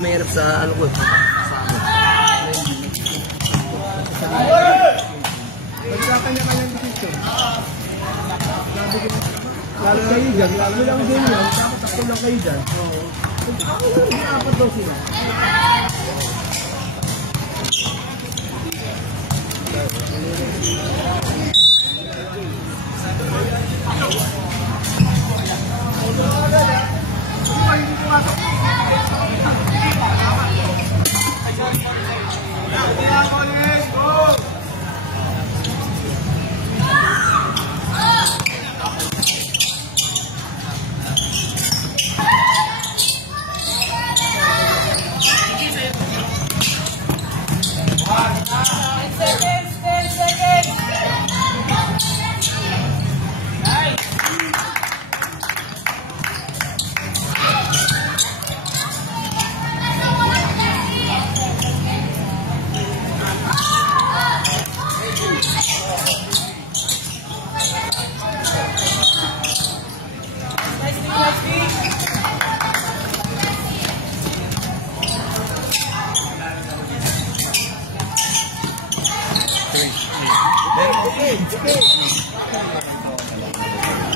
Mahirap sa ano ko, sa amin. Magkakanya-kanyang decision. Lalo kayo dyan, lalo lang din yan, tapos takto lang kayo dyan. Ako lang, apat daw sila.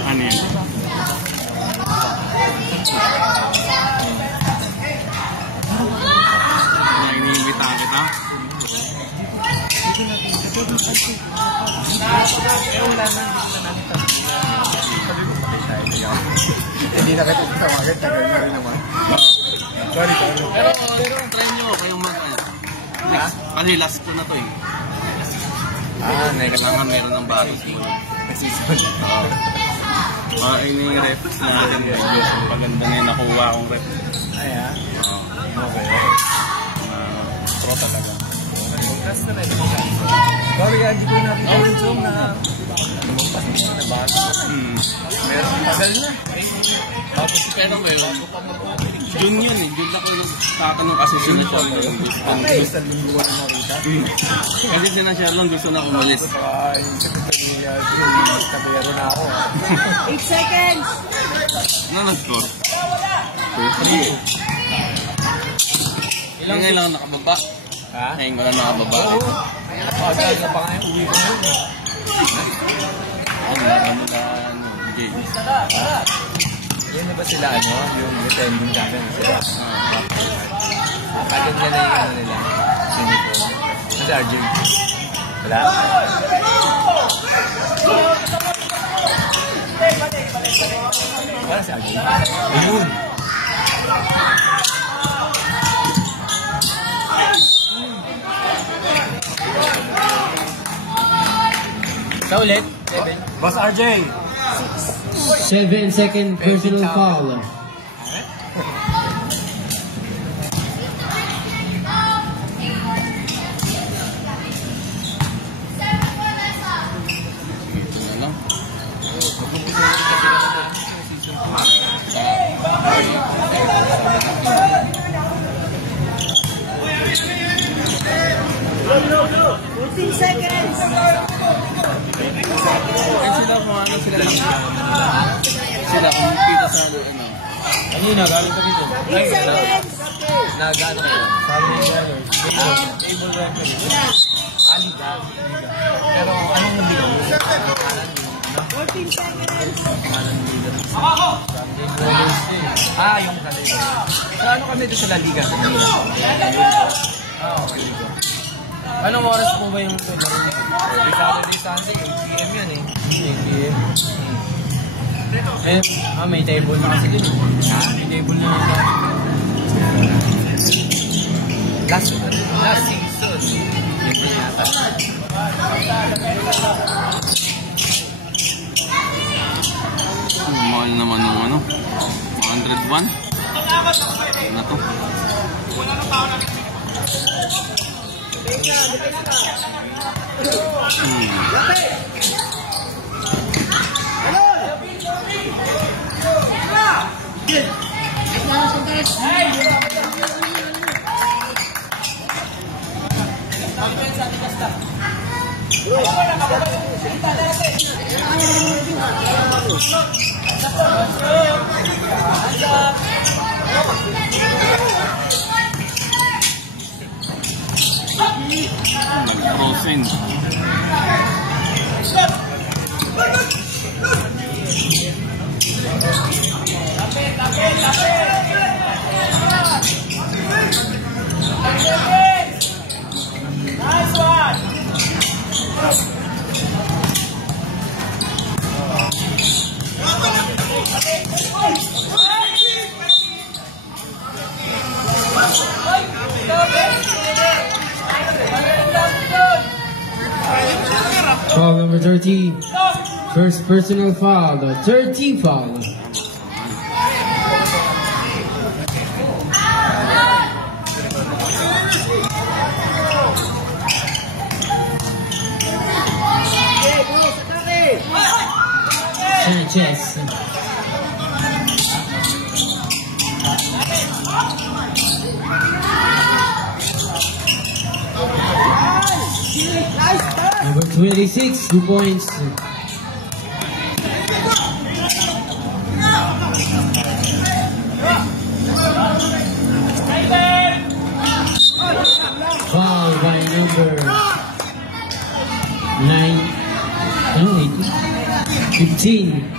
Ano yan? Iniimbitahan kita? Hindi na kita tawagan, tagal na rin naman. Sorry. Pero try nyo kayong next. Kasi last ko na to eh. Kailangan meron ng batos mo. Ini yung refs natin. Paganda na yung nakuha akong ref. Ayan? Okay. Pro talaga. Congrats na rin. Sorry, hindi ko nakita yung Zoom na lumampas mo na batos. Meron tagal na. Tapos pero meron. June yun eh. June ako yung tatanong kasi sinasya lang. Sa linggo na makita. Kasi sinasya lang gusto na umalis. Ay, kabiyaro na ako. 8 seconds! Ano nag-score? 2-3. Ngayon lang nakababa. Ha? Ngayon ko lang nakababa. Oo. Napakasal na pa nga yung uwi ko ngayon. Yan na ba sila yung attending namin sila? Kagad na yung ano nila. Kasi Arjun. Wala? Wala si Arjun. Ayun! Sa ulit? Boss RJ! 7-second personal foul. Seconds! Sila kung ano sila lang. Sila kung kita sa ano. Ano yun, nagaling ka dito? 8 seconds! Nagano ka? Table record. Aliga. Pero anong liga? 14 seconds! Yung Kaliga. So ano kami doon sa La Liga? Okay. Anong oras po ba yung ito? Saturday, Sunday, 8 p.m. yan eh. 8 p.m. May table na kasi dito. May table na. Last season. Hindi yata. Mahal naman ng ano? 101? Ano to? Send. Nice one! 30. First personal foul, the 30 foul. Sanchez. Number 26, 2 points. Foul by number 15.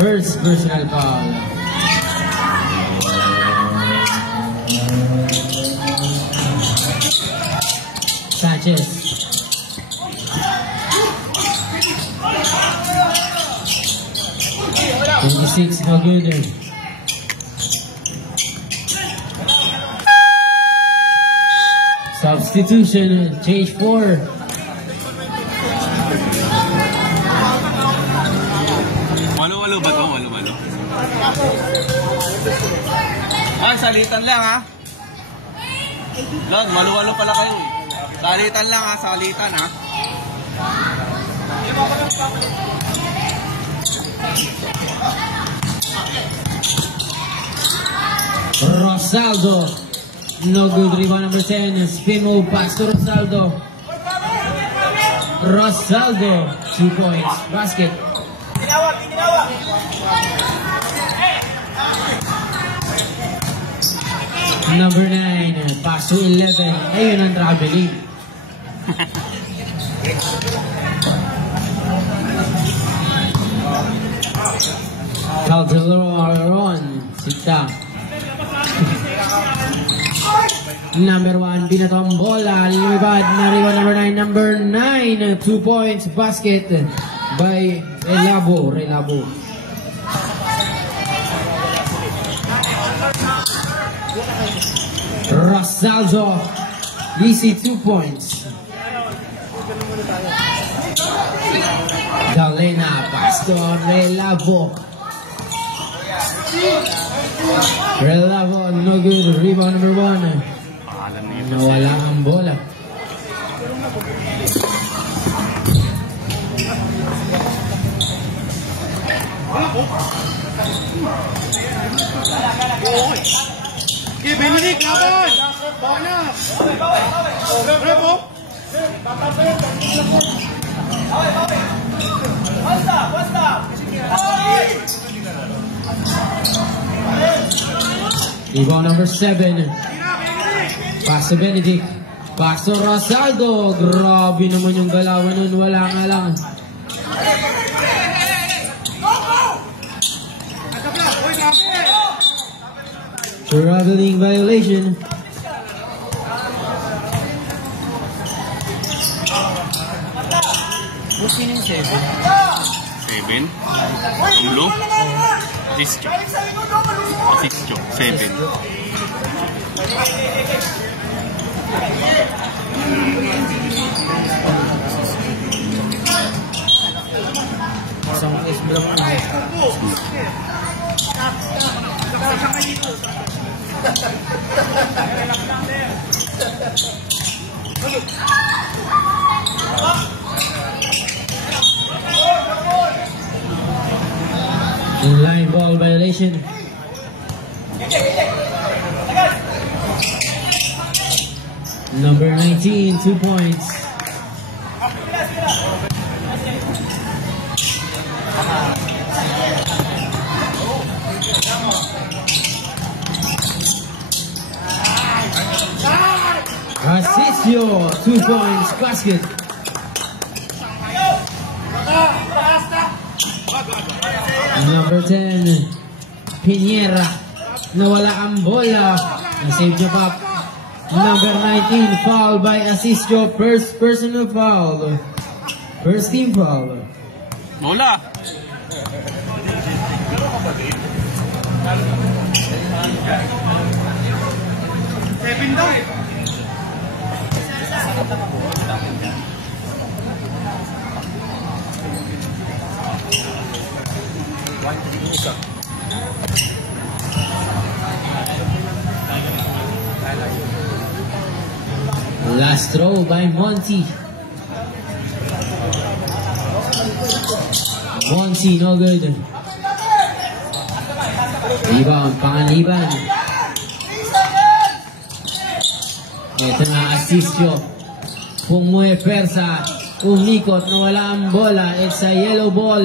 First personal foul. Sanchez. $26, no good. Substitution, change 4. Walo-walo ba ito? Walo-walo. Ay, salitan lang ha. Lord, walo-walo pala kayo. Salitan lang ha, salitan ha. Rosaldo. No good, rebound number 10. Spin move, pass to Rosaldo. Rosaldo, 2 points. Basket. Number 9, pass to 11. Ayun ang traveling. Calderon, sita. Number 1, binato ang bola. Lumipad na rebound number 9. 2 points, basket by Relabo. Rosaldo, easy 2 points. Galena, pass to Relabo. Relabo, no good. Rebound number 1. Nawala ang bola. Benedict, laban! Bola! Bravo! Basta! Rebound number 7. Pass to Benedict. Pass to Rosaldo. Grabe naman yung galawan nun. Wala nga lang. Traveling violation. Seven? Ulo? Asistyo. 7. Isang is lang. Line ball violation. Number 19, 2 points. Asisio, 2 points basket. Number 10, Piñera. Nawala ang bola. Nasave niya pa. Number 19, foul by Asisio. First personal foul. First team foul. Bola. Kevin daw eh. Last throw by Monty. Monty, no good. Rebound, Panganiban. Ito na, Asisio. Pumuhe persa. Umikot, nawala ang bola. It's a yellow ball.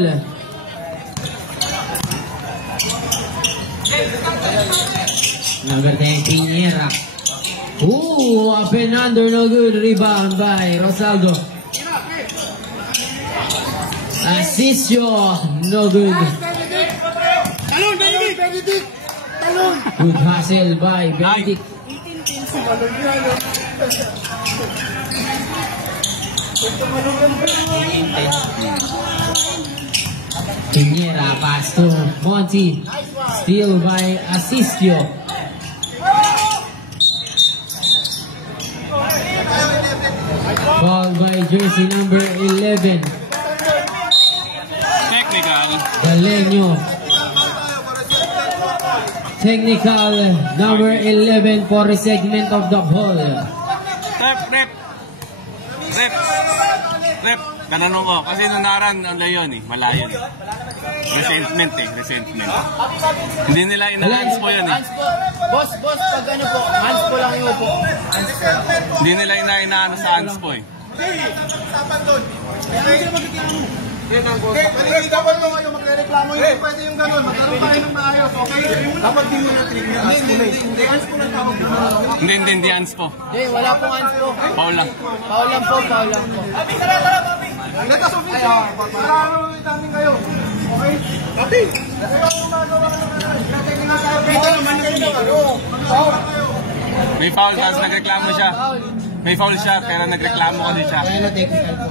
Number 10, Piñera. Ooh, up and under, no good. Rebound by Rosaldo. Asisio, no good. Talon, Benedict! Talon! Good hustle by Benedict. Piñera, pass to Monty. Steal by Asisio. Foul by jersey number 11. Technical. Galeño. Technical number 11 for the segment of the ball. Rep. Kananong ko. Kasi nung naran, ano yun eh. Malayo eh. Resentment. Hindi nila ina-hands po yun eh. Boss, pag ano po, hands po lang yung po. Hindi nila ina-ano sa hands po eh. Dapat mo kayo magre-reklamo, hindi pwede yung gano'n, magkaroon tayo ng maayos, okay? Dapat din mo na-trick niya. Hindi, hands po lang tawag na. Hindi hands po. Hindi, wala pong hands po. Foul lang. Foul lang po. Let us official. Para ano namin kayo. Okay? Papi! Kita naman yung May foul kasi nagreklamo siya. May foul siya pero nagreklamo kasi siya. Kaya na technical po.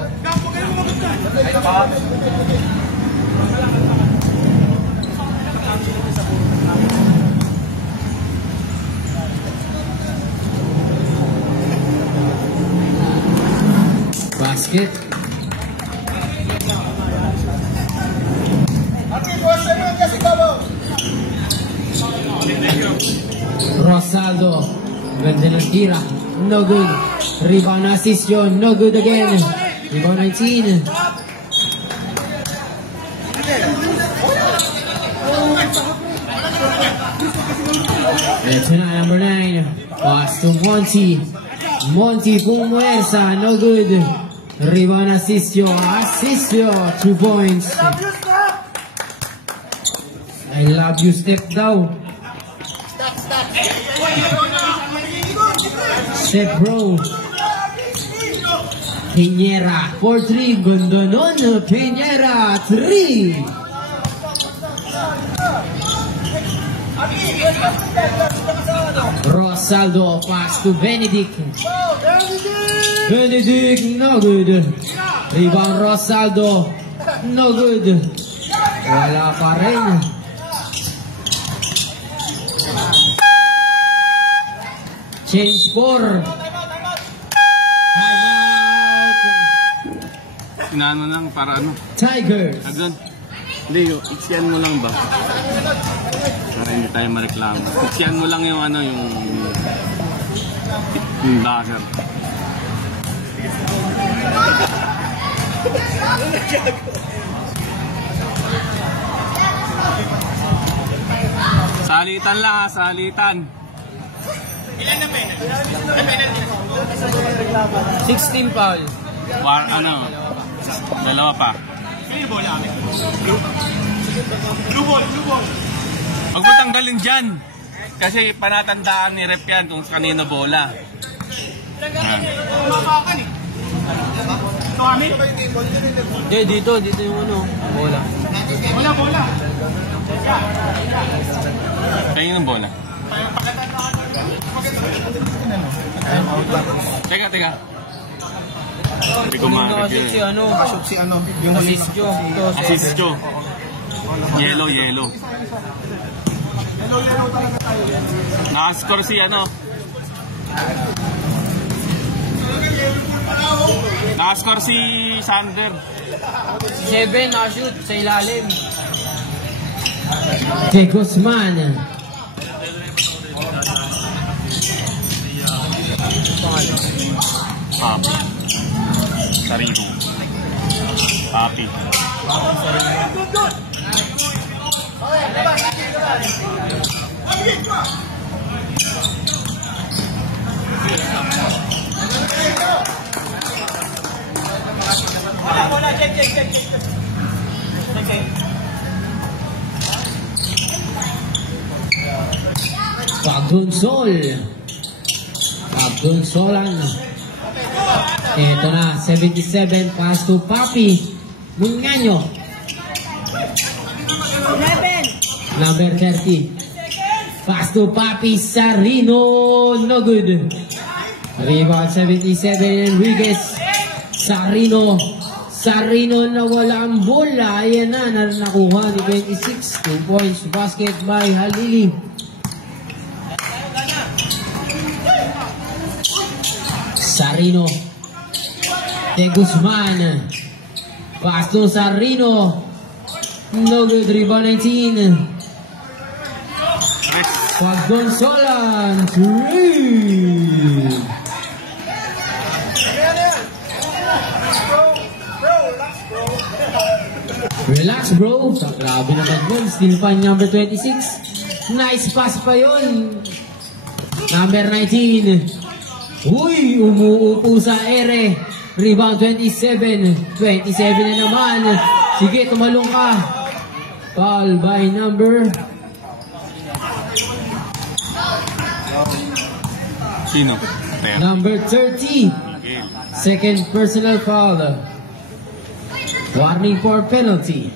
Basket. Rosaldo. Ganda ng tira. No good. Rebound Asisio. No good again. Rebound 19. Ito na, number 9. Pass to Monty. Monty pumuwersa. No good. Rebound Asisio. 2 points. I love you step daw. Step bro. Piñera for 3. Ganda nun. Piñera 3. Rosaldo pass to Benedict. Benedict no good. Rebound Rosaldo. No good. Wala pa rin. Change 4. Timeout. Inaano lang para ano. Tigers. Agad. Hindi, iksiyan mo lang ba? Para hindi tayo mareklamo. Iksiyan mo lang yung ano, yung buzzer. Salitan lang ha, salitan. 16 foul. Ano, dalawa pa. Huwag mo tanggalin dyan. Kasi panatandaan ni rep yan kung kanino bola. Dito yung ano, bola. Kayo ng bola. Teka. Hindi ko ma-review. Si ano, Si ano? Yung assist Joe. Assist Joe. Yellow. Nakascore si ano. Nakascore si Sander. 7 nakashoot sa ilalim. De Guzman. Papi. Sarino. Papi. Pagdunsolan. Ito na, 77 pass to Papi Munganyo. 11. Number 30. Pass to Papi Sarino. No good. Rebound 77 Enriquez. Sarino nawala ang bola. Ayan na, nakuha ni 26. 2 points basket by Halili. Sarino. De Guzman. Pass to Sarino. No good. Rebound 19. Pagdunsolan. 3. Relax bro. Grabe naman yun. Still pa number 26. Nice pass pa yun. Number 19. Uy, umuupo sa ere. Rebound 27. 27 na naman. Sige, tumalong ka. Foul by number. Sino? Number 30. Second personal foul. Warning for penalty.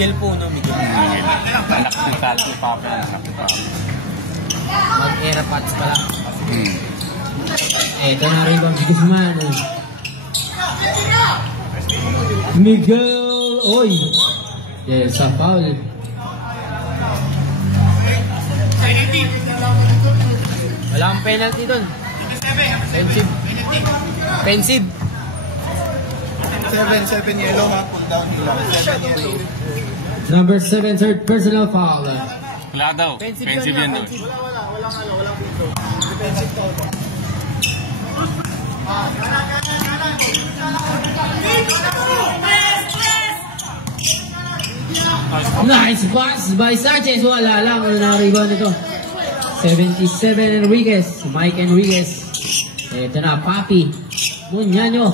Miguel po, no? Miguel. Anak ni Tati Papa. Mag-era pats pala. Ito na rebound si Guzman. Miguel. Oy. Yes, a foul. Wala kang penalty doon. Pensive. 7 yellow ha. Pull down nila. 7 yellow. Number 7, third personal foul. Wala daw. Pensive yan daw. Nice pass by Sanchez. Wala lang. Ano na rebound ito? 77 Enriquez. Mike Enriquez. Ito na, Papi Munyanyo.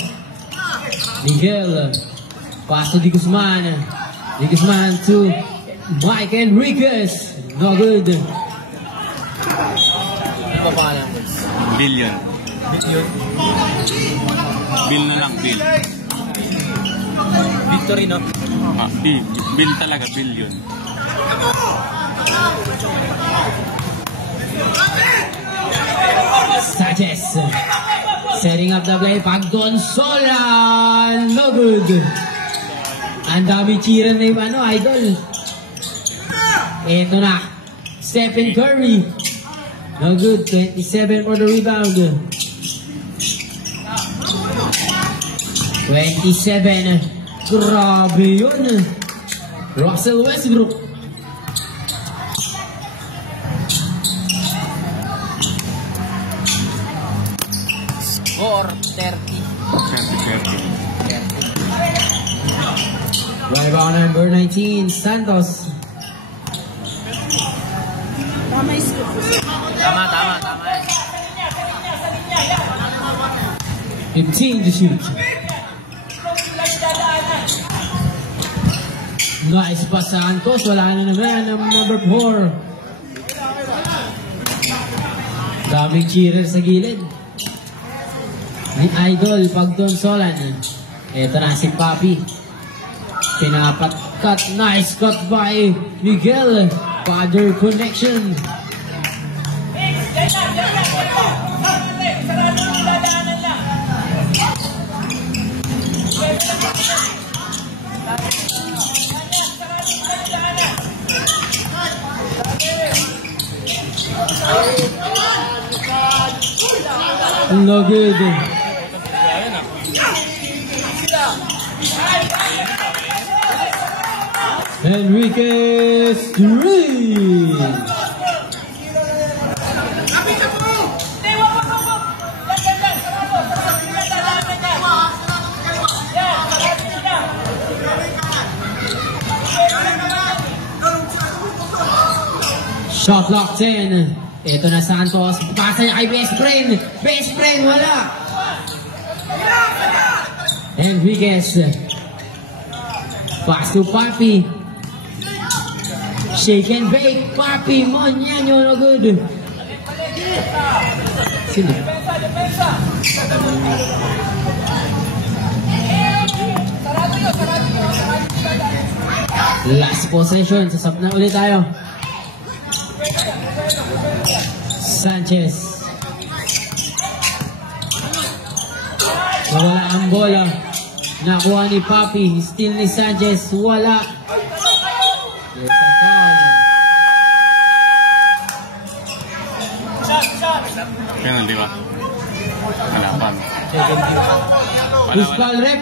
Miguel. Pass to Di Guzman. Di Guzman to Mike Enriquez. No good. Ano pa pangalan? Billion. Bill na lang, Bill. Victory, no? Bill talaga, billion. Sanchez. Setting up the play. Pagdunsolan. No good. Ang dami cheeran na yung idol. Ito na. Stephen Curry. No good. 27 for the rebound. 27. Grabe yun. Russell Westbrook. Score 30. 30. Right about number 19, Santos. May scoop. Tama yan. 15 to shoot. Nice pa sa Santos. Wala na naman ang number 4. Daming cheerer sa gilid. Ni Idol Pagdonsolan. Ito na si Papi. Pinapat-cut. Nice cut by Miguel. Father connection. No good. Enriquez 3. Shot clock 10. Ito na Santos. Pasa niya kay Best Friend. Best Friend, wala. Enriquez. Pass to Papi. Shake and bake. Papi. Monyanyo, no good. Sino? Last possession. Sasap na ulit tayo. Sanchez. Wala ang bola. Nakuha ni Papi. Still ni Sanchez. Wala. There's a foul. Penalty ba? Halapan. Puspal rep.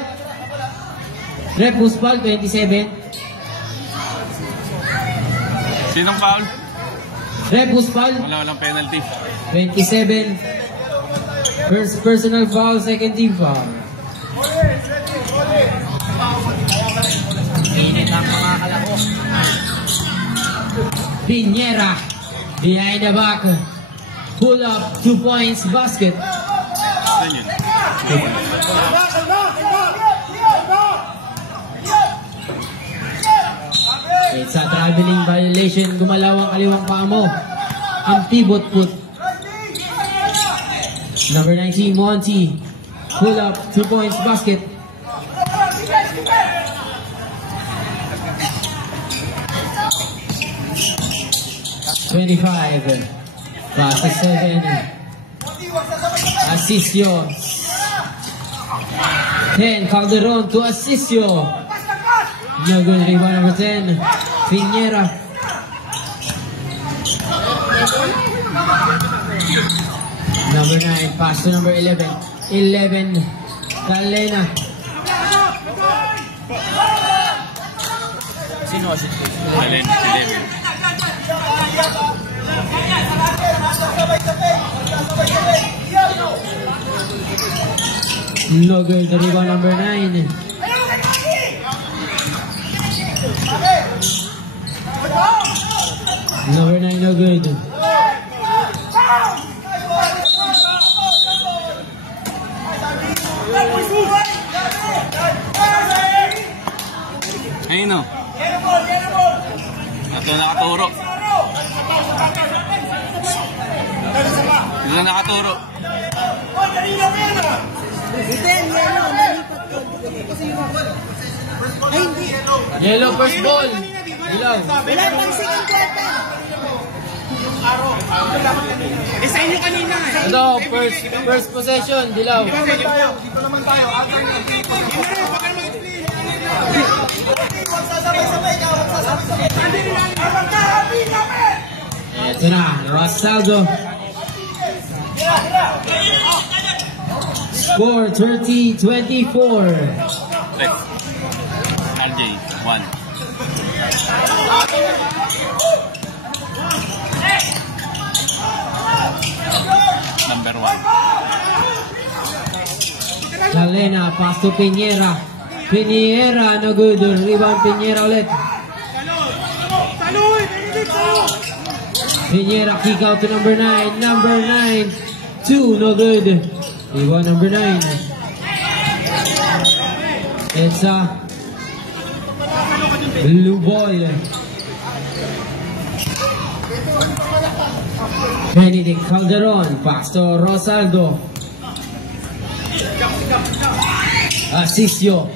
Rep Puspal 27. Sinong foul? Rep Puspal Walang penalty. 27. First personal foul, second team foul. Init ang mga kalako. Piñera behind the back. Pull up 2 points basket. Saan yun? It's a traveling violation. Gumalaw ang kaliwang paa mo. Ang pivot put. Number 19, Monty. Pull up 2 points basket. Pass to 7. Asisio. 10. Calderon to Asisio. No good. Rebound number 10. Piñera. Number 9. Pass to number 11. 11. Talena. Sino si Alin, si David. No good. The rebound number 9. Number 9, no good. Ayun o. Ito nakaturo. Ito nakaturo. Then, yellow, nalipat ko. Ay, hindi. Yellow first ball. Ilaw. Wala pang second quarter. Ito, first possession. Dilaw. Ito na, Rosaldo. Score 30-24. Let's. RJ, 1. Number 1. Talena, pass to Piñera. Piñera, no good. Rebound Piñera ulit. Pinera kick out to number 9. Number 9. 2, no good. Rebound number 9. It's a blue ball. Benedict Calderon. Pass to Rosaldo. Asisio.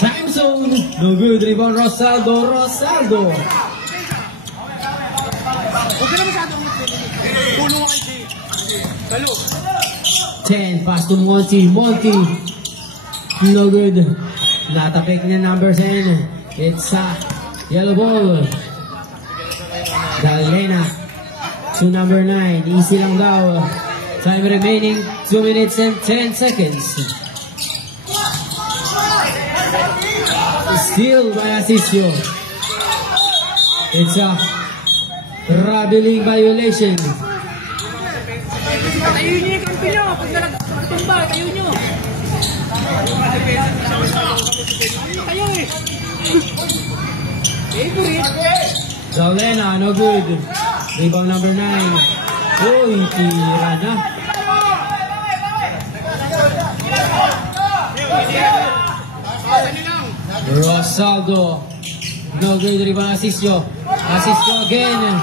Time zone. No good. Rebound Rosaldo. Rosaldo. 10. Pass to Monty. Monty. No good. Natapik niya number 10. It's a yellow ball. Dalena to number 9. Easy lang daw. Time remaining 2 minutes and 10 seconds. Steal by Asisio. It's a traveling violation. Tayo niyo yung kampi nyo. Pag nalatumba, tayo nyo. Tayo eh. Dalena, no good. Rebound number 9. Uy, tira na. Rosaldo. No good. Rebound Asisio. Asisio again.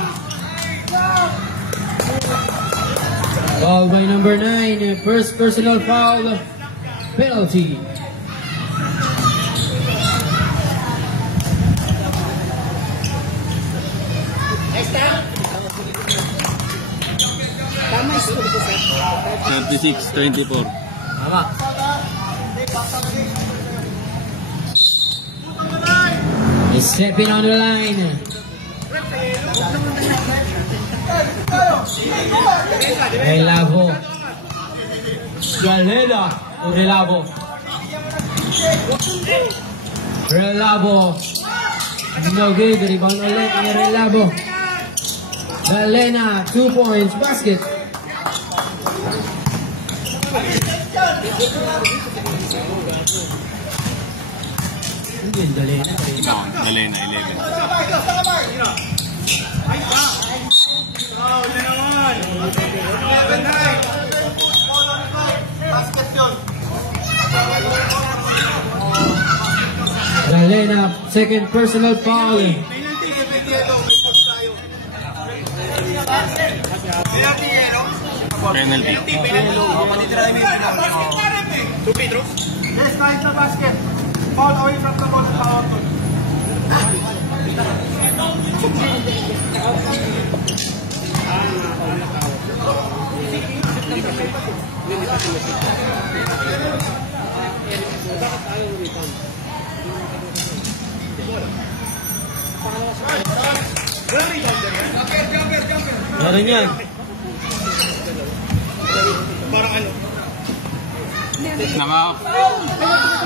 Foul by number 9. First personal foul. Penalty. Tama yung score ko, sir. 36-24. Tama. He's stepping on the line. Relavo. Galena. Relavo. Relavo. No good. Rebound ulit ni Relavo. Galena. 2 points. Basket. Hindi, Galena. Dalena, 11. Galena, second personal foul. Penalty. Yes, kahit na basket. Foul away from the ball. Foul. Meron yan.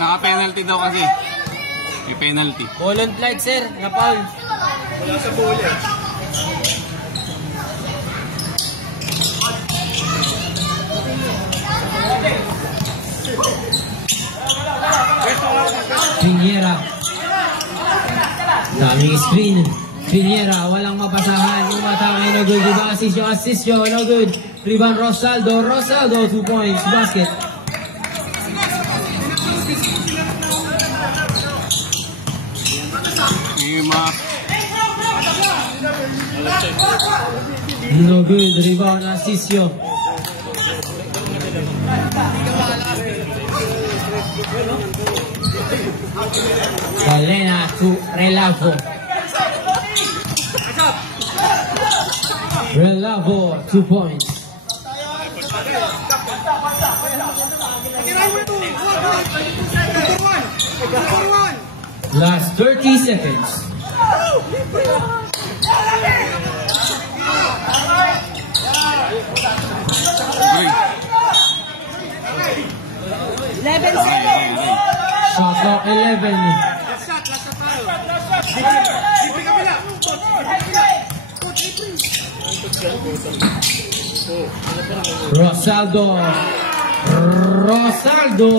Naka-penalty daw kasi. May penalty. Ball on flight, sir. Na-foul. Wala sa ball eh. Pinera. Daming screen. Pinera, walang mapasahan. Umatake, no good. Diba? Asisio, no good. Rebound Rosaldo. Rosaldo, 2 points. Basket. No good. Rebound Asisio. Galena to Relavo. Relavo, 2 points. Last 30 seconds. Shot clock 11. Rosaldo. Rosaldo,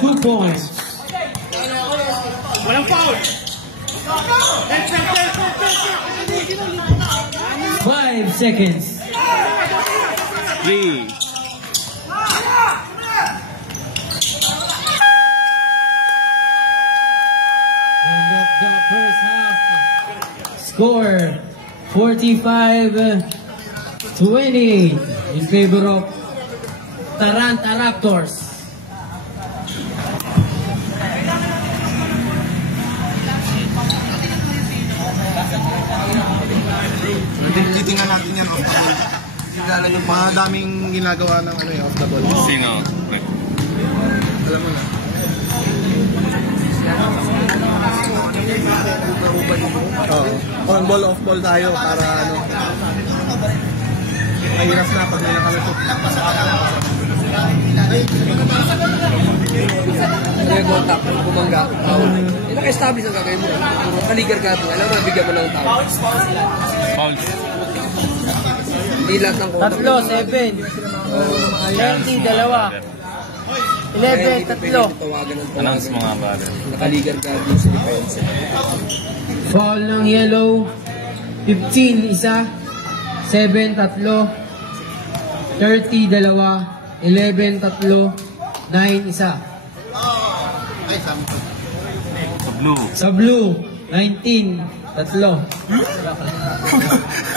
2 points. Walang foul. seconds. 3. End of the first half. Score 45-20 in favor of Taranta Raptors. Titingnan natin yan off the ball. Kilala yung mga daming ginagawa ng ano off the ball. Sino? Alam mo na. Oo. On ball, off ball tayo para ano. Mahirap na pag may nakalusot. Nag-contact, bumangga. Naka-establish ang gagawin mo. Kaligar ka ito. Alam mo, bigyan mo ng tao. Fouls. Hindi lahat ng contact. 3, 7. 20, 2. 11, 3. Tawagan ng Announce mga brother. Nakaligar ka din sa defense. Foul ng yellow. 15 isa. 7 tatlo. 30 dalawa. 11 tatlo. 9 isa. Blue. Sa blue, 19 tatlo.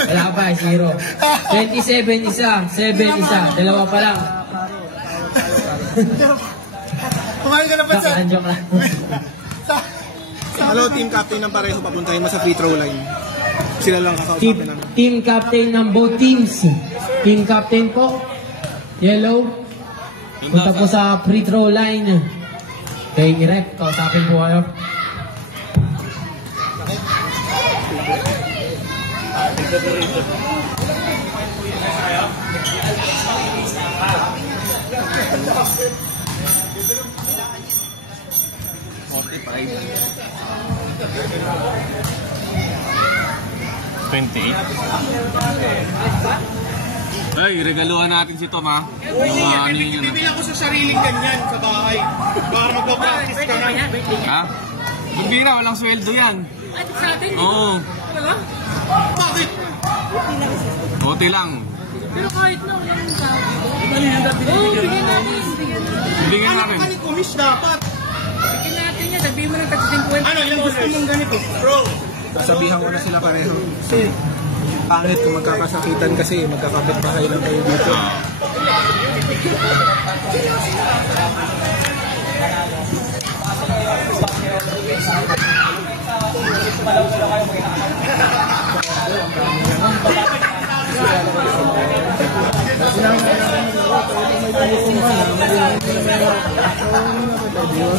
Wala pa, 0. 27 isa. 7 isa. Dalawa pa lang. Kumain ka na pa sa... Joke lang. Hello, team captain ng pareho. Papuntahin mo sa free throw line. Sila lang kakausapin namin. Team captain ng both teams. Team captain po. Yellow. Punta po sa free throw line. Kay Rep, kausapin po kayo. Ay, regaluhan natin si Tom ha. Ano yun? Bibilang ko sa sariling ganyan sa bahay. Para magpa-practice ka na. Ha? Bira, walang sweldo yan. Sa atin, Oo. wala. Bakit? Buti lang. Pero kahit na, walang tao. Oo, bigyan natin. Bigyan Ano natin. ka ni Kumish dapat? Bigyan natin yan. Sabihin mo ng tag-50. Ano, yung gusto mong ganito? Bro! Sabihan ko na sila pareho. Kasi, pangit kung magkakasakitan kasi magkakapit bahay lang kayo dito.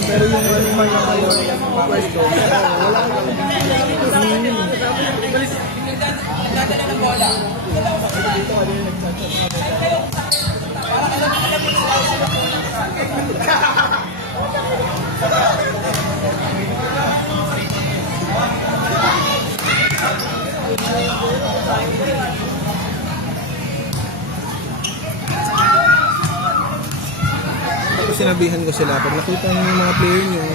Pero yung ano man lang kayo, pwesto, wala Tapos sinabihan ko sila, pag nakita ng mga player yung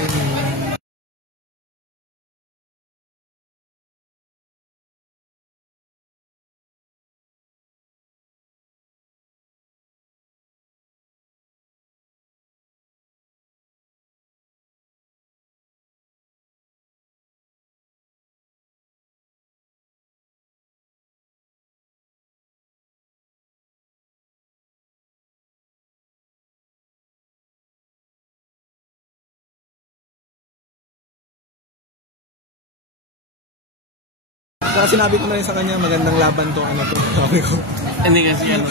saka sinabi ko na rin sa kanya, magandang laban to, ano to, sabi ko. Hindi kasi ano.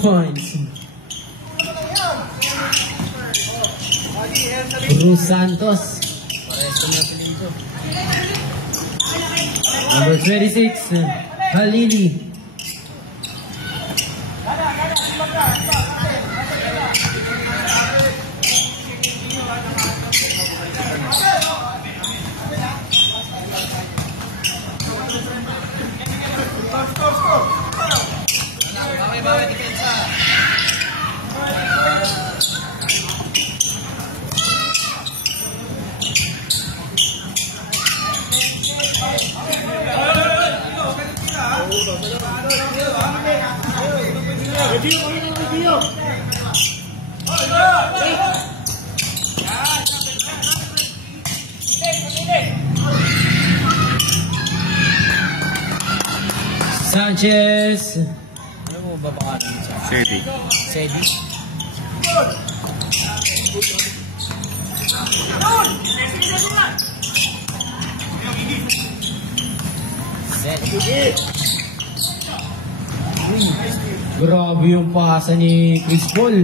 points. Cruz Santos. Number 26, Halili. Sanchez. Ano mo ba baka nito? Sedi. Sedi? Grabe yung pasa ni Chris Paul.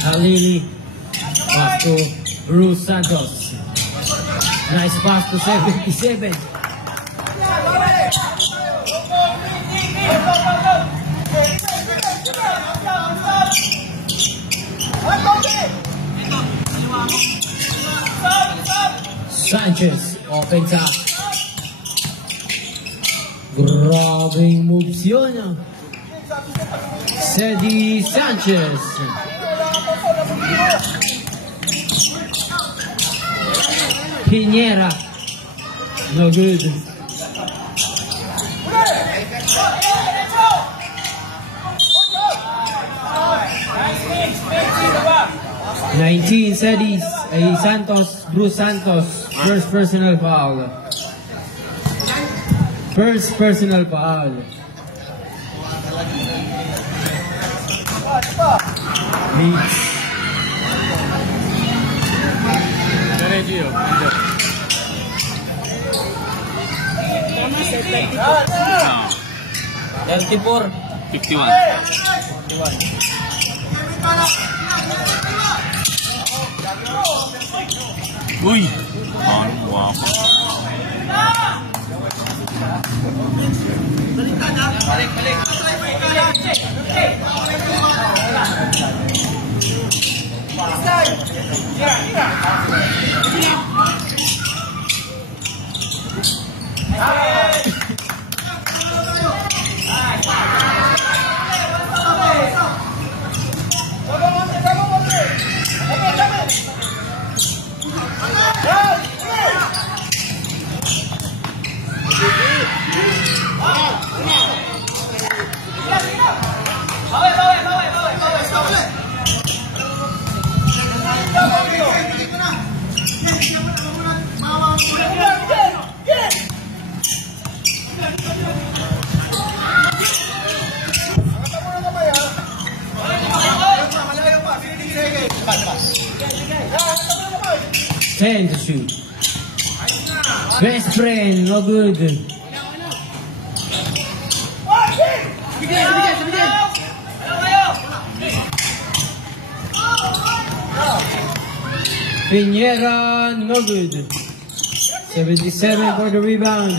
Halili. Pass to Bruce Santos. Nice pass to 77. Sanchez opens up. Grabing moves yun. Sedi Sanchez. Piñera. No good. Nineteen Sedis, Santos, Bruce Santos, first personal foul. First personal foul. Meets. No. 34. 51. Uy! Ano mo ako? Ten to shoot. Best friend, no good. Piñera, no good. 77 for the rebound.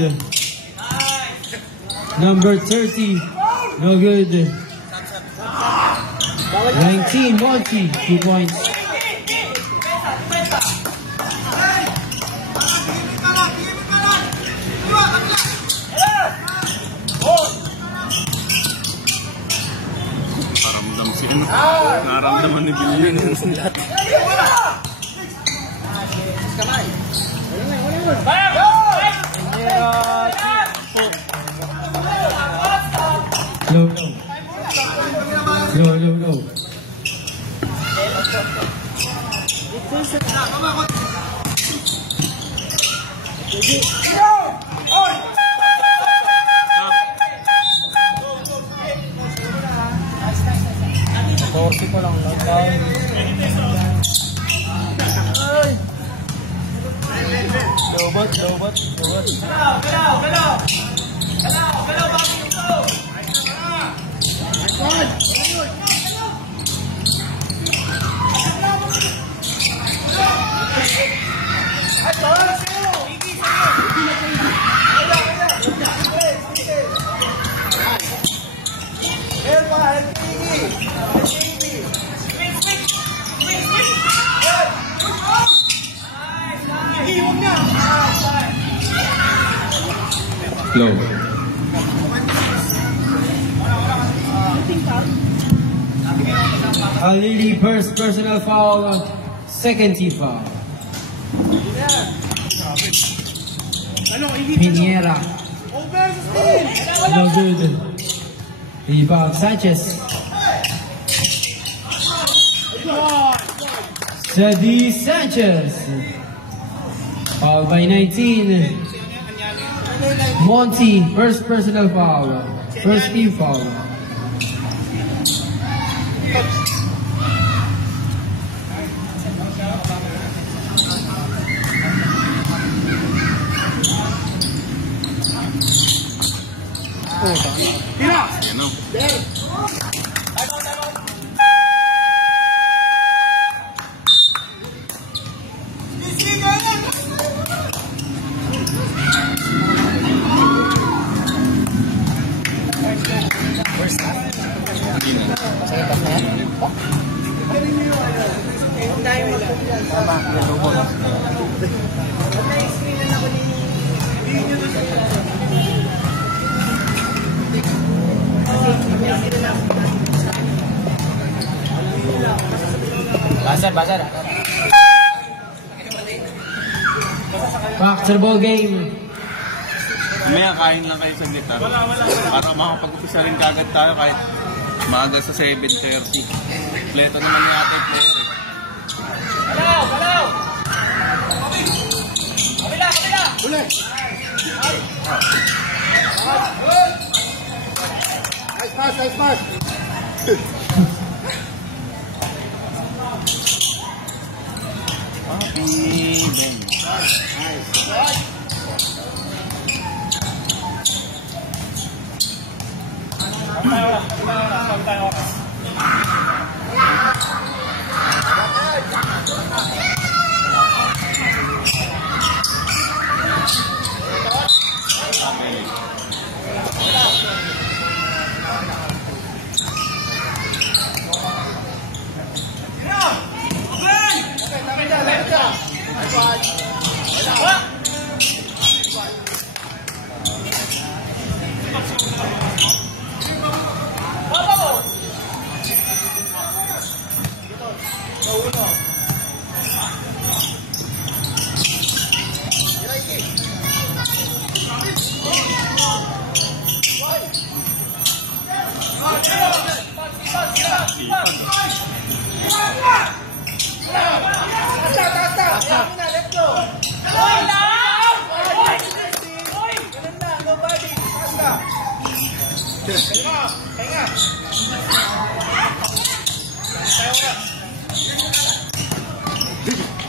Number 30, no good. 19, Monty, 2 points. Naramdaman ni Billy. No. 14 pa lang lang. Ay! Lobot. Low. Alili first personal foul, second team foul. Piniera. No good. Rebound Sanchez. Sadi Sanchez. Foul by 19. Monty, first personal foul. First team foul. Yan o. Bazar. Back to the ball game. Mamaya kain lang kayo saglit ha. Para makapag-upisa rin kagad tayo kahit maaga sa 7:30. Kompleto naman yata yung player eh. Balaw! Kabila! Uli! Nice pass!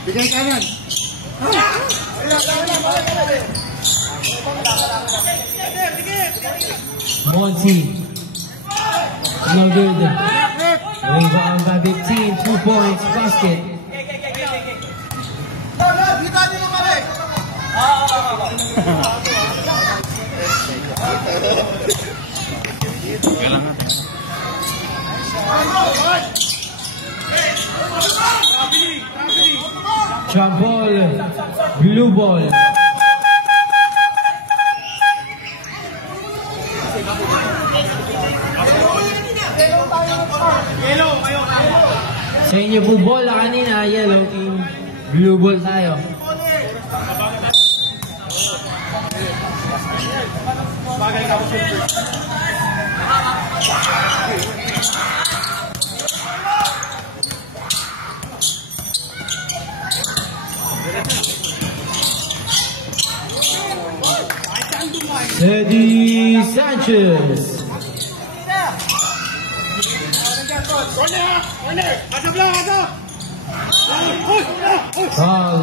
Bigay kanan. Monty. No good. Rebound by 15, 2 points, basket. Kailangan. Jump ball, blue ball. Sa inyo po bola kanina, yellow team, blue ball tayo. Sadi Sanchez. Foul.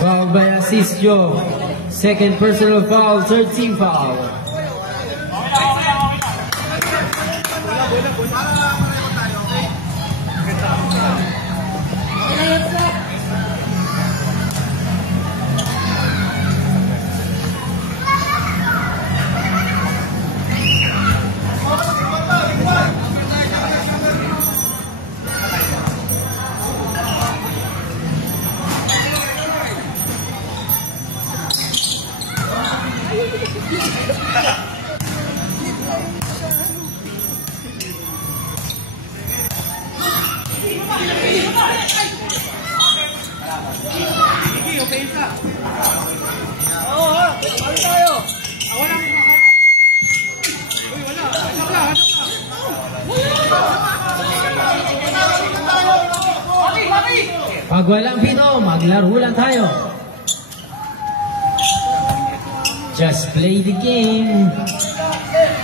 Foul by assist Joe. Second personal foul, third team foul. Pag walang pito, maglaro lang tayo. Just play the game.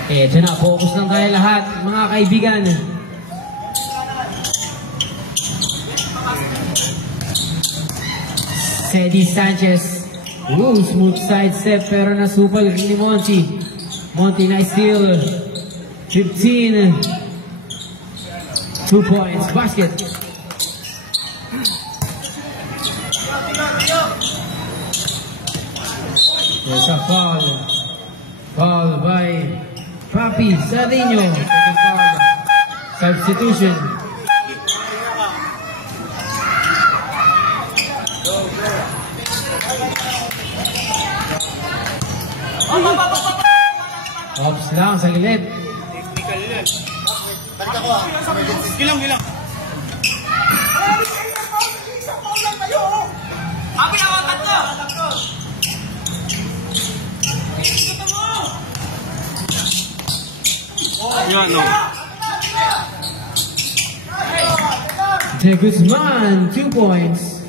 Eto na, focus lang tayo lahat, mga kaibigan. Cedi Sanchez. Smooth side step pero nasupal ni Monty. Monty nice steal. 15. 2 points. Basket. There's a foul. Foul by Papi Sardiño. Second foul. Substitution. Ops lang sa gilid. Gilang. Abi, hawakan ko! Yun, no. De Guzman, 2 points.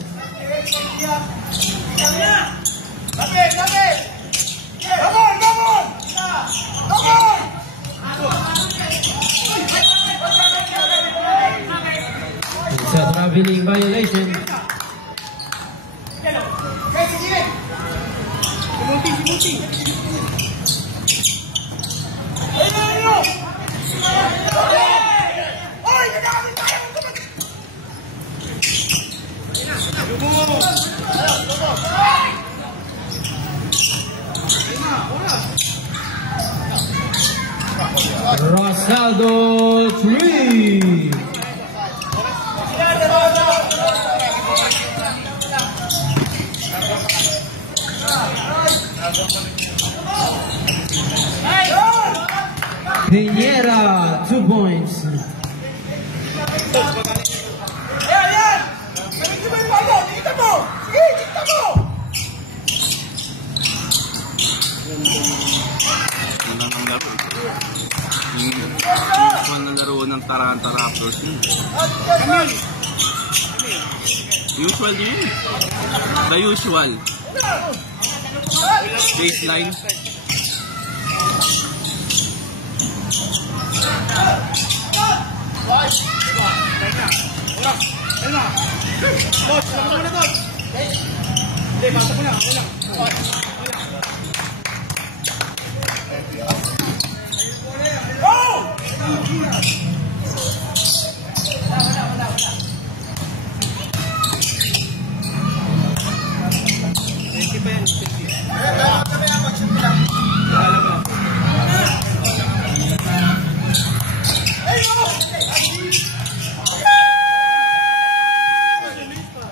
It's a traveling violation. Rosaldo 3. Piñera 2 points. Wala nang laro. Usual na laro ng Taranta Raptors yun. Usual yun. The usual. Baseline.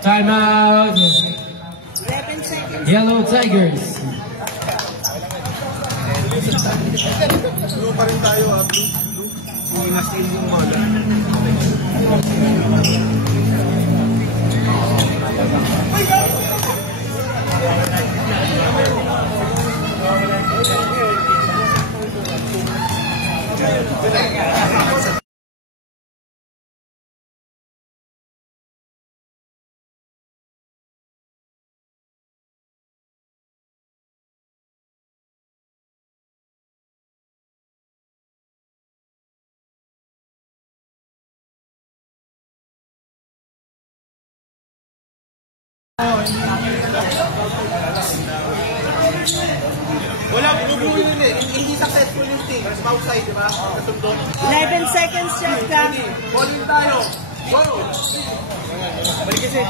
Time out. Yellow Tigers. Blue pa rin tayo, blue. Blue. Nasil yung bola. Wala, bulu-bulu yun eh. Hindi successful yung team. Mas outside, di ba? Kasundo. 11 seconds shot ka. Bowling tayo. Go! Balik kasi.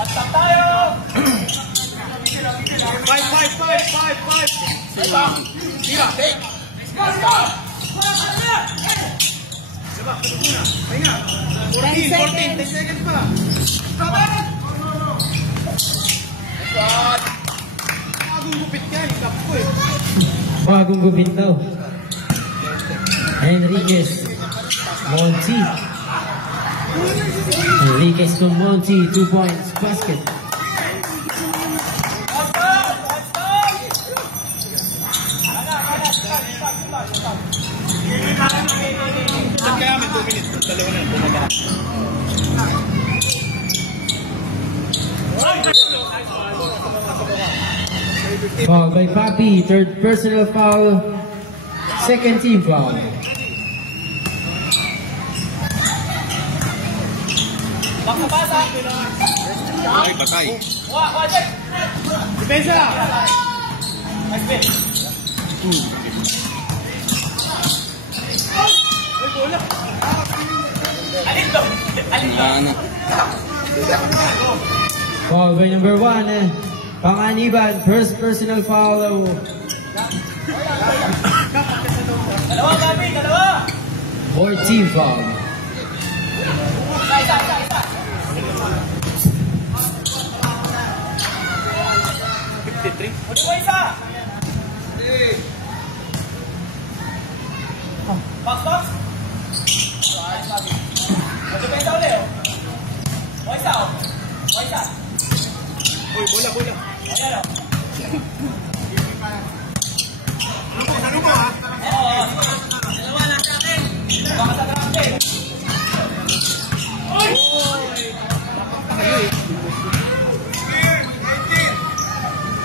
Attack tayo! 5! Tira, take! Diba? Pahinga. 10 seconds pa. Bagong gupit yan. Ikap ko eh. Bagong gupit daw. Enriquez. Monty. Enriquez to Monty. 2 points. Basket. Saan kaya may 2 minutes? Dalawa na. Bumaba. Foul by Papi. Third personal foul. Second team foul. Patay, patay. Depensa! Wala na. Foul by number 1. Panganiban. First personal foul. Fourth team foul. Uy, bola. Ano mo ha?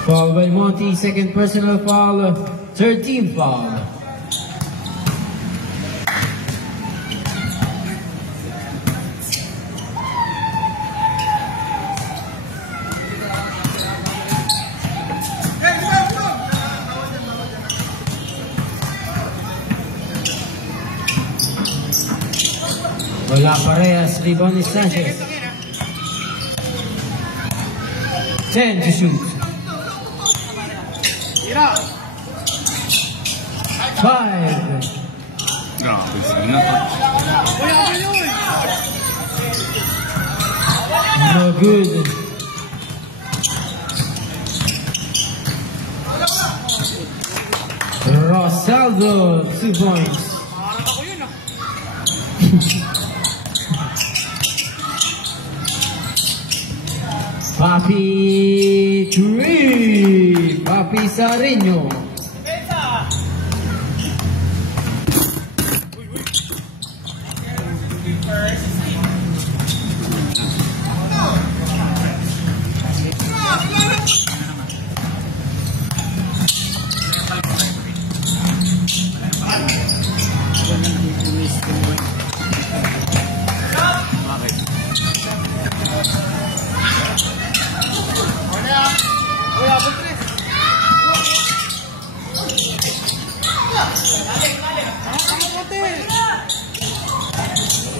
Foul by Monty. Second personal foul. Third team foul. Wala parehas. Rebound is Sanchez. 10 to shoot. 5. Grabe, sige na to. No good. Rosaldo, 2 points. Papi 3. Papi Sarino.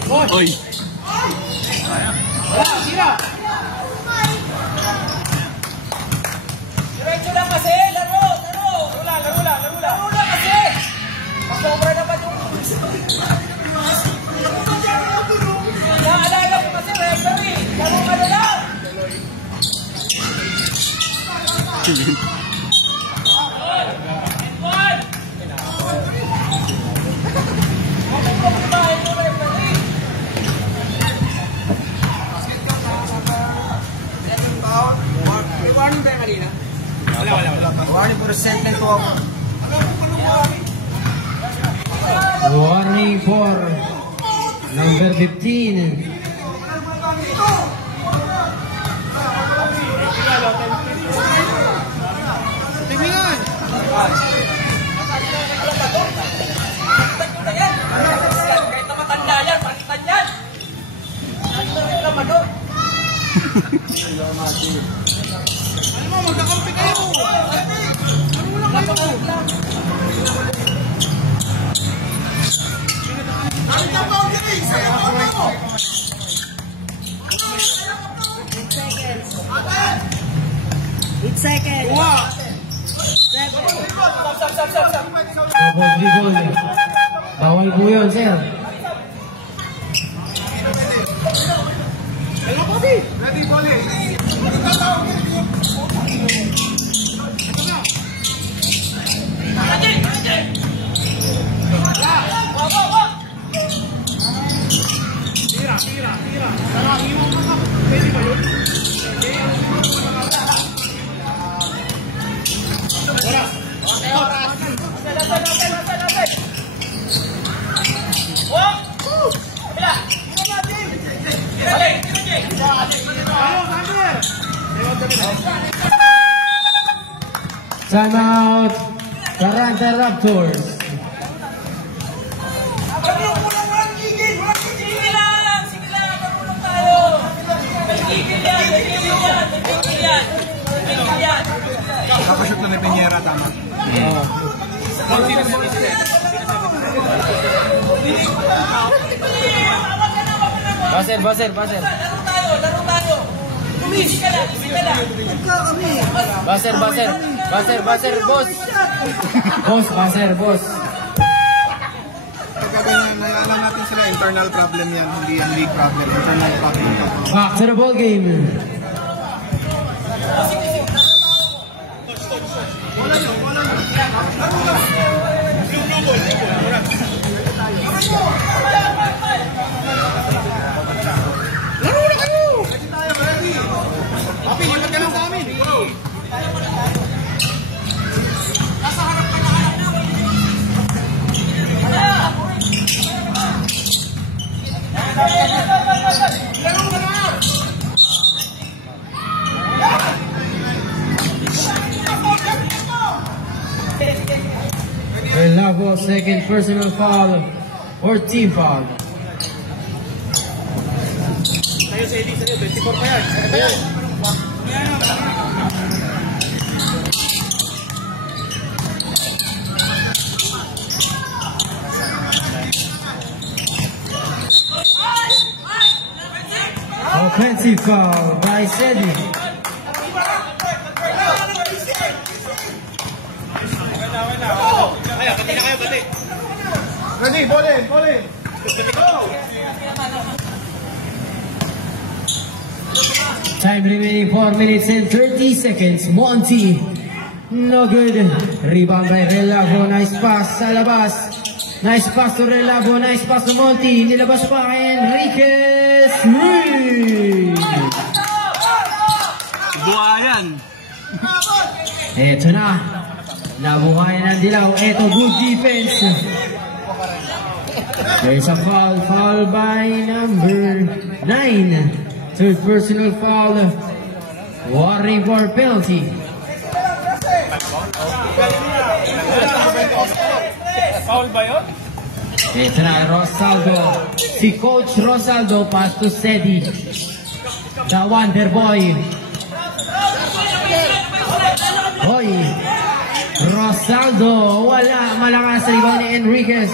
Oy! Diretso lang kasi! Laro lang kasi! Masobra naman yung... Naalala ko kasi, referee! Laro ka na lang! Warning for number 15. Kahit na matanda yan, pakitan yan! Ano mo, magkakampi kayo! Ano mo lang kayo? Seconds. Bawal po yun, sir. Ready, bowling! Tira. Pwede ba yun? Time out. Toronto Raptors. Kapashoot na ni Piñera, tama. Baser. Baser, boss. Boss. Pagka ganyan, alam natin sila, internal problem yan, hindi yan league problem, internal problem. Back to the ball game. Laro na kayo! Papi, lipat ka lang sa amin! Nasa harap ka na harap na! Laro na na! Relavo, second personal foul or team foul. Sa'yo, Sedi, sa'yo. 24 pa yan. Sa'yo pa yan. Offensive foul by Sedi. Ayan, pati na kayo, pati. Ready, bowling! Time remaining 4 minutes and 30 seconds. Monty, no good. Rebound by Relavo. Nice pass sa labas. Nice pass to Relavo. Nice pass to Monty. Nilabas pa Enriquez. Buhayan. Eto na. Nabuhayan ang dilaw. Eto, good defense. There's a foul by number 9. Third personal foul. Warning for penalty. Foul ba yun? Ito na, Rosaldo. Si Coach Rosaldo, pass to Sedi. The Wonder Boy. Hoy. Rosaldo. Wala. Malakas sa rebound ni Enriquez.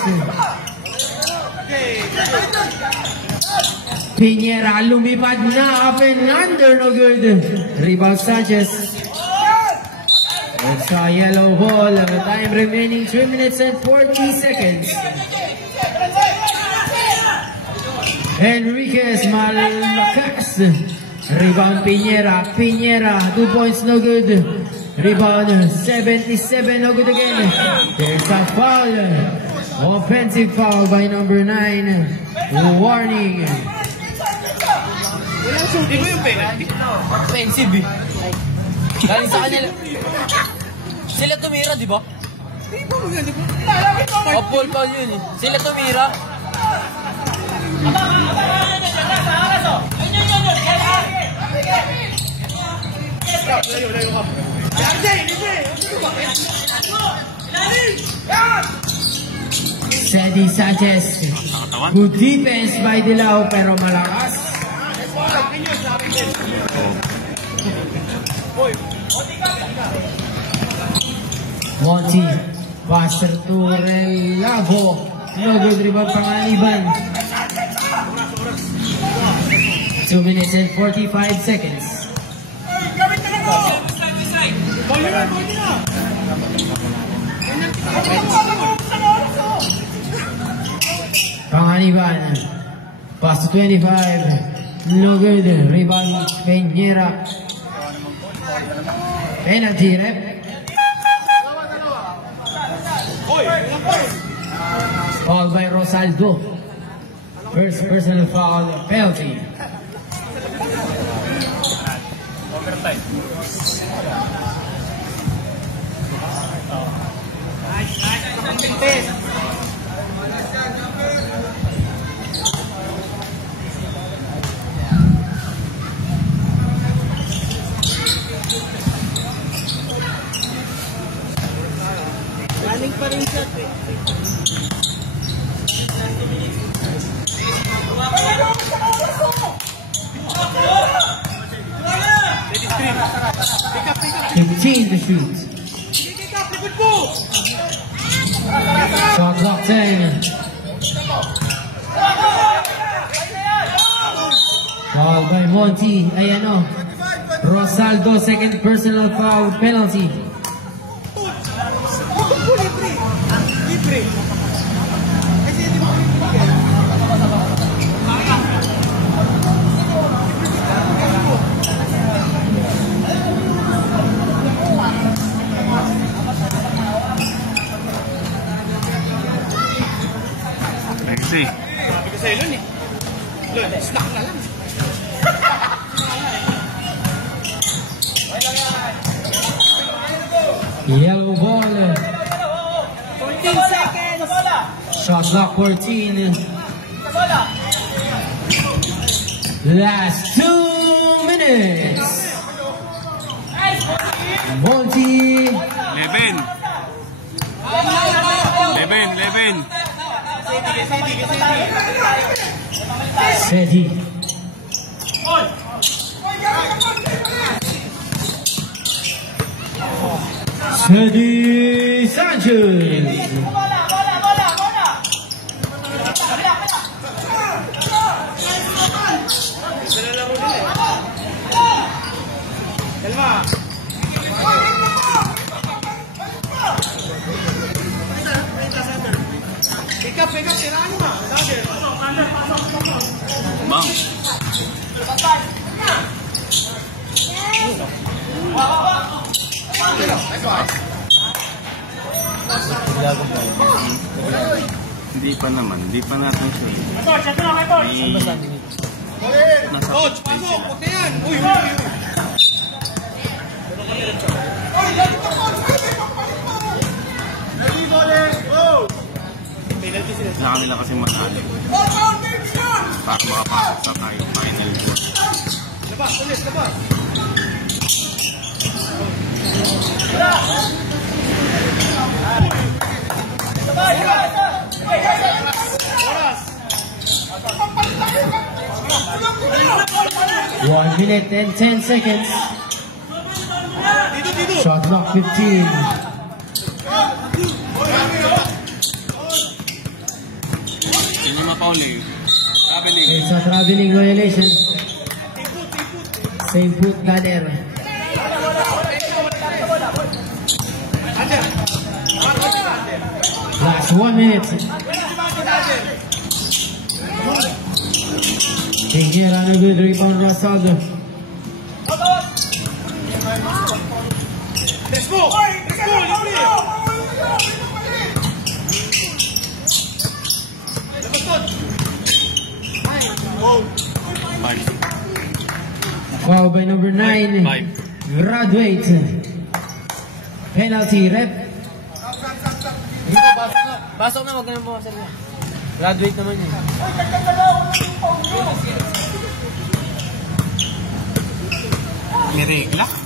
Piñera lumipad na up and under, no good. Rebound Sanchez. It's a yellow ball. Time remaining 3 minutes and 40 seconds. Enriquez malakas. Rebound Piñera. 2 points, no good. Rebound 77, no good again. There's a foul. Offensive foul by number 9. Warning. Di ba yung penalty? Offensive eh. Galing sa kanila. Sila tumira, di ba? O, Paul yun eh. Sila tumira. Sedi Sanchez. Good defense by Dilao pero malakas. Monty, Pastor Turelago. No good rebound Panganiban. 2 minutes and 45 seconds. Panganiban, pass to 25, no good, rebound Peñera. Penalty rep. Foul by Rosaldo. First personal foul penalty. Overtime. Nice. Galing pa rin siya. Continue to shoot. Shot clock 10. Foul by Monty. Ayano. Rosaldo, second personal foul penalty. Lexi. Sabi ko sa'yo, Lun eh. Lun, snack na lang. Yellow ball. 14 seconds. Shot clock 14. Last 2 minutes. Monty. 11. Seti. Seti Sanchez. Bang. Hindi pa naman, hindi pa natin siya. Nasa Coach, pasok! Huwag na yan! Uy! na kanila kasi manalo. Para makapasok sa tayo final four. Labas, ulit, labas! One minute and 10 seconds. Shot clock 15. Yun yung mapauli. Traveling. It's a traveling violation. Same foot gunner. Last 1 minute. Peñera on a good rebound, Rosaldo. Let's go! Let's go! Foul by number 9. Five. Graduate. Penalty rep. Pasok na, wag na mo. Graduate naman yun. May regla?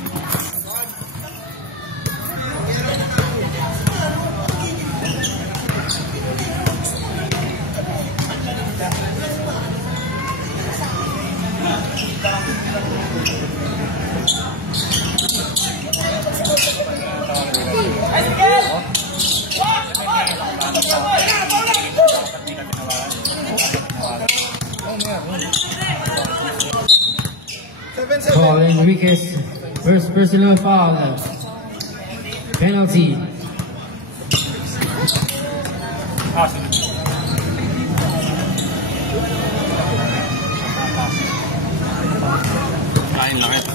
Paul Enriquez, first personal foul. Penalty. Kain lang ito.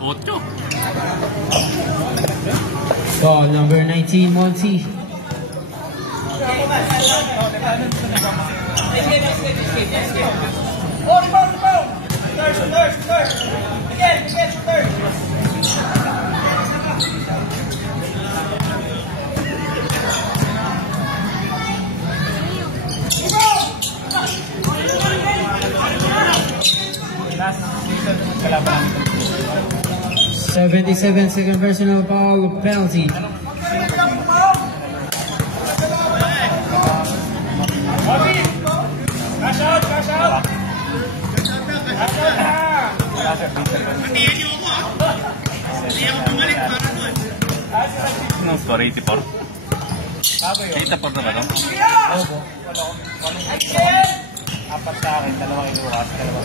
Ocho. Foul number 19, Monty. Oh, rebound, rebound. Third. Again, third. Last season, kalaban. 77 second personal foul penalty. Cash out. Anong score? 84? 84 na ba ito? Apat sa akin, dalawang iluwas, dalawang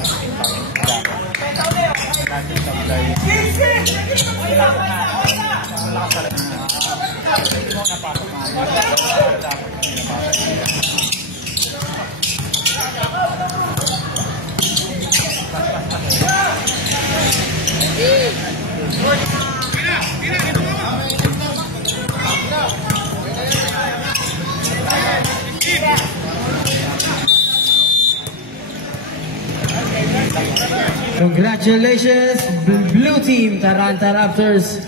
Congratulations, blue team, Taranta Raptors,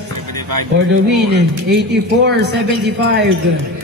for the win, 84-75.